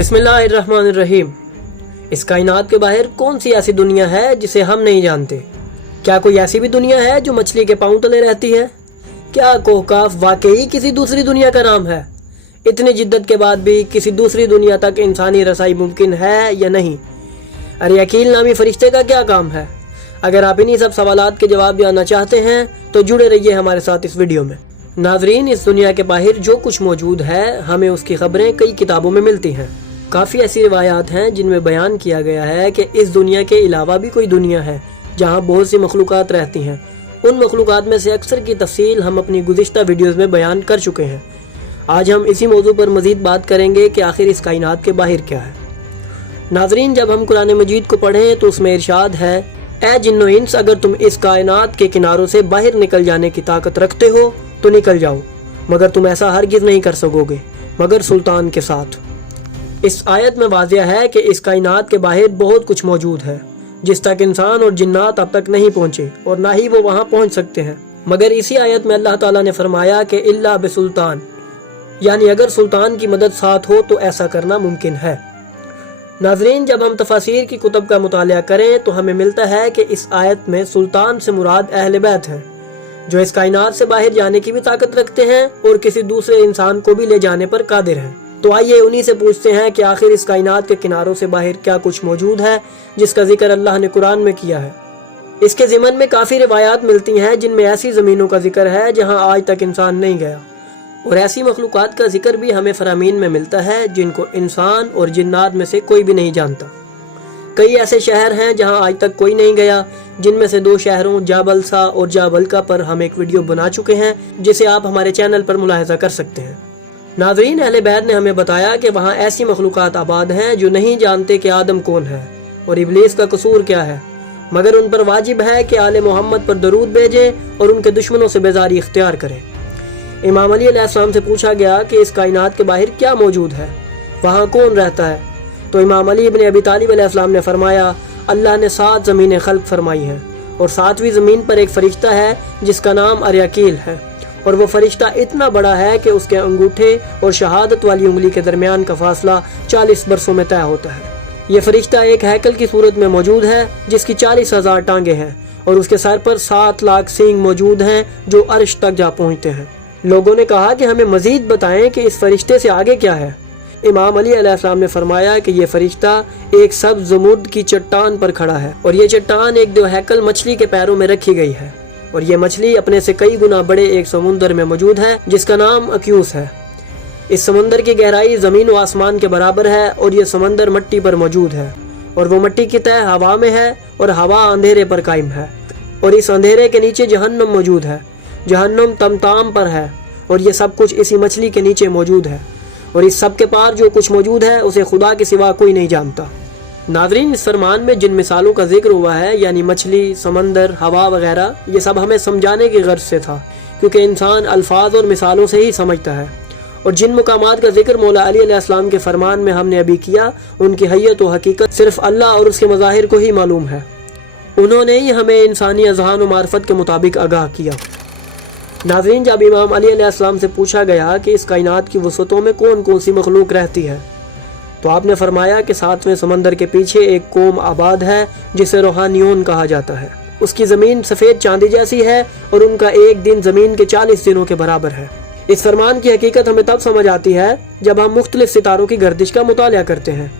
बिस्मिल्लाहिर्रहमानिर्रहीम। इस कायनात के बाहर कौन सी ऐसी दुनिया है जिसे हम नहीं जानते? क्या कोई ऐसी भी दुनिया है जो मछली के पांव तले रहती है? क्या कोहकाफ वाकई किसी दूसरी दुनिया का नाम है? इतनी जिद्दत के बाद भी किसी दूसरी दुनिया तक इंसानी रसाई मुमकिन है या नहीं? अरयाकील नामी फरिश्ते का क्या काम है? अगर आप इन्हीं सब सवालात के जवाब जानना चाहते हैं तो जुड़े रहिए हमारे साथ इस वीडियो में। नाजरीन, इस दुनिया के बाहर जो कुछ मौजूद है हमें उसकी खबरें कई किताबों में मिलती हैं। काफ़ी ऐसी रिवायात हैं जिनमें बयान किया गया है कि इस दुनिया के अलावा भी कोई दुनिया है जहां बहुत सी मखलूक़ात रहती हैं। उन मखलूक़ात में से अक्सर की तफसील हम अपनी गुज़िश्ता वीडियोज़ में बयान कर चुके हैं। आज हम इसी मौजू पर मज़ीद बात करेंगे कि आखिर इस कायनात के बाहर क्या है। नाजरीन, जब हम कुरान मजीद को पढ़ें तो उसमें इरशाद है, ए जिन्नो इंस, अगर तुम इस कायनात के किनारों से बाहर निकल जाने की ताकत रखते हो तो निकल जाओ, मगर तुम ऐसा हरगिज़ नहीं कर सकोगे मगर सुल्तान के साथ। इस आयत में वाज़िया है कि इस कायनात के बाहर बहुत कुछ मौजूद है जिस तक इंसान और जिन्नात अब तक नहीं पहुँचे और ना ही वो वहाँ पहुँच सकते हैं। मगर इसी आयत में अल्लाह ताला ने फरमाया कि इल्ला बिसुल्तान, यानी अगर सुल्तान की मदद साथ हो तो ऐसा करना मुमकिन है। नाजरीन, जब हम तफासीर की कुतुब का मुतालिया करें तो हमें मिलता है कि इस आयत में सुल्तान से मुराद अहले बैत हैं जो इस कायनात से बाहर जाने की भी ताकत रखते हैं और किसी दूसरे इंसान को भी ले जाने पर कादिर हैं। तो आइए उन्हीं से पूछते हैं कि आखिर इस कायनात के किनारों से बाहर क्या कुछ मौजूद है जिसका जिक्र अल्लाह ने कुरान में किया है। इसके ज़िमन में काफ़ी रिवायात मिलती हैं जिनमें ऐसी ज़मीनों का जिक्र है जहाँ आज तक इंसान नहीं गया, और ऐसी मखलूक़ात का जिक्र भी हमें फरामीन में मिलता है जिनको इंसान और जिन्नात में से कोई भी नहीं जानता। कई ऐसे शहर हैं जहां आज तक कोई नहीं गया, जिनमें से 2 शहरों जाबलसा और जाबलका पर हम एक वीडियो बना चुके हैं जिसे आप हमारे चैनल पर मुलाहिज़ा कर सकते हैं। नाज़रीन, अहले बैत ने हमें बताया कि वहां ऐसी मखलूक़ात आबाद हैं जो नहीं जानते कि आदम कौन है और इब्लीस का कसूर क्या है, मगर उन पर वाजिब है कि आले मोहम्मद पर दरूद भेजें और उनके दुश्मनों से बेजारी इख्तियार करें। इमाम अली अलैहिस्सलाम से पूछा गया कि इस कायनात के बाहर क्या मौजूद है, वहाँ कौन रहता है? तो इमाम अली इब्न अबी तालिब अलैहिस्सलाम ने फरमाया, अल्लाह ने 7 ज़मीनें खल्क फरमाई हैं और 7वीं ज़मीन पर एक फ़रिश्ता है जिसका नाम अरयाकील है, और वो फ़रिश्ता इतना बड़ा है कि उसके अंगूठे और शहादत वाली उंगली के दरमियान का फासला 40 बरसों में तय होता है। ये फ़रिश्ता एक हैकल की सूरत में मौजूद है जिसकी 40,000 टांगे हैं और उसके सर पर 7 लाख सींग मौजूद हैं जो अर्श तक जा पहुँचते हैं। लोगों ने कहा कि हमें मज़ीद बताएं कि इस फ़रिश्ते से आगे क्या है। इमाम अली अलैहिस्सलाम ने फरमाया कि ये फरिश्ता एक सब्ज़ ज़मुर्द की चट्टान पर खड़ा है और ये चट्टान एक 2 हैकल मछली के पैरों में रखी गई है, और ये मछली अपने से कई गुना बड़े एक समुंदर में मौजूद है जिसका नाम अक्यूस है। इस समुंदर की गहराई ज़मीन व आसमान के बराबर है और ये समंदर मिट्टी पर मौजूद है, और वो मिट्टी की तह हवा में है और हवा अंधेरे पर कायम है, और इस अंधेरे के नीचे जहन्नम मौजूद है। जहन्नम तमताम पर है और ये सब कुछ इसी मछली के नीचे मौजूद है, और इस सब के पार जो कुछ मौजूद है उसे खुदा के सिवा कोई नहीं जानता। नाज़रीन, इस फरमान में जिन मिसालों का जिक्र हुआ है, यानी मछली, समंदर, हवा वगैरह, ये सब हमें समझाने की गर्ज से था, क्योंकि इंसान अल्फाज और मिसालों से ही समझता है। और जिन मुकामात का जिक्र मौला अली अलैहिस्सलाम के फरमान में हमने अभी किया, उनकी हय्यत व हकीकत सिर्फ अल्लाह और उसके मज़ाहिर को ही मालूम है। उन्होंने ही हमें इंसानी अज़हान व मार्फत के मुताबिक आगाह किया। नाज़रीन, जब इमाम अली अलैहिस्सलाम से पूछा गया कि इस कायनात की वसअतों में कौन कौन सी मखलूक रहती है, तो आपने फरमाया कि 7वें समंदर के पीछे एक कौम आबाद है जिसे रूहानियोन कहा जाता है। उसकी ज़मीन सफ़ेद चांदी जैसी है और उनका एक दिन ज़मीन के 40 दिनों के बराबर है। इस फरमान की हकीकत हमें तब समझ आती है जब हम मुख्तलिफ सितारों की गर्दिश का मुतालिया करते हैं,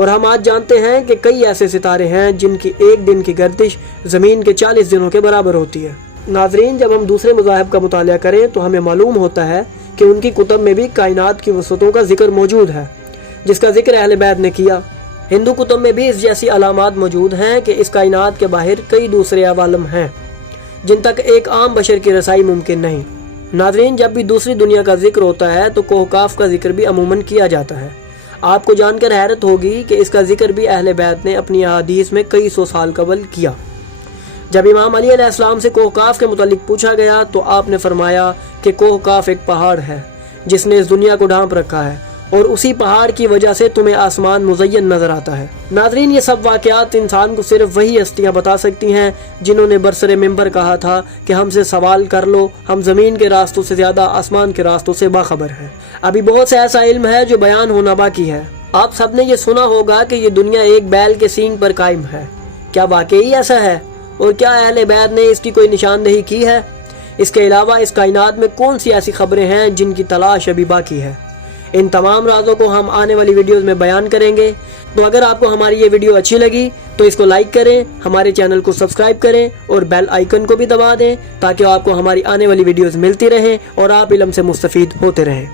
और हम आज जानते हैं कि कई ऐसे सितारे हैं जिनकी एक दिन की गर्दिश ज़मीन के 40 दिनों के बराबर होती है। नाज़रीन, जब हम दूसरे मज़ाहिब का मुतालिया करें तो हमें मालूम होता है कि उनकी कुतुब में भी कायनात की वसअतों का जिक्र मौजूद है जिसका जिक्र अहले बैत ने किया। हिंदू कुतुब में भी इस जैसी अलामात मौजूद हैं कि इस कायनात के बाहर कई दूसरे अवालम हैं जिन तक एक आम बशर की रसाई मुमकिन नहीं। नाज़रीन, जब भी दूसरी दुनिया का जिक्र होता है तो कोहकाफ का जिक्र भी अमूमन किया जाता है। आपको जानकर हैरत होगी कि इसका जिक्र भी अहले बैत ने अपनी अहादीस में कई 100 साल कबल किया। जब इमाम अली अलैहिस्सलाम से कोहकाफ के मुतालिक पूछा गया तो आपने फरमाया कि कोहकाफ एक पहाड़ है जिसने इस दुनिया को ढांप रखा है, और उसी पहाड़ की वजह से तुम्हें आसमान मुज़य्यन नजर आता है। नाज़रीन, ये सब वाक़यात इंसान को सिर्फ वही हस्तियाँ बता सकती हैं जिन्होंने बरसरे मिंबर कहा था कि हमसे सवाल कर लो, हम ज़मीन के रास्तों से ज़्यादा आसमान के रास्तों से बाखबर हैं। अभी बहुत सा ऐसा इल्म है जो बयान होना बाकी है, آپ سب نے یہ سنا ہوگا کہ یہ دنیا ایک بیل کے سینگ پر قائم ہے۔ کیا واقعی ایسا ہے؟ اور کیا اہل بیت نے اس کی کوئی نشاندہی کی ہے؟ اس کے علاوہ اس کائنات میں کون سی ایسی خبریں ہیں جن کی تلاش ابھی باقی ہے؟ ان تمام رازوں کو ہم آنے والی ویڈیوز میں بیان کریں گے۔ تو اگر آپ کو ہماری یہ ویڈیو اچھی لگی تو اس کو لائک کریں، ہمارے چینل کو سبسکرائب کریں اور بیل آئیکن کو بھی دبا دیں تاکہ آپ کو ہماری آنے والی ویڈیوز ملتی رہیں اور آپ علم سے مستفید ہوتے رہیں۔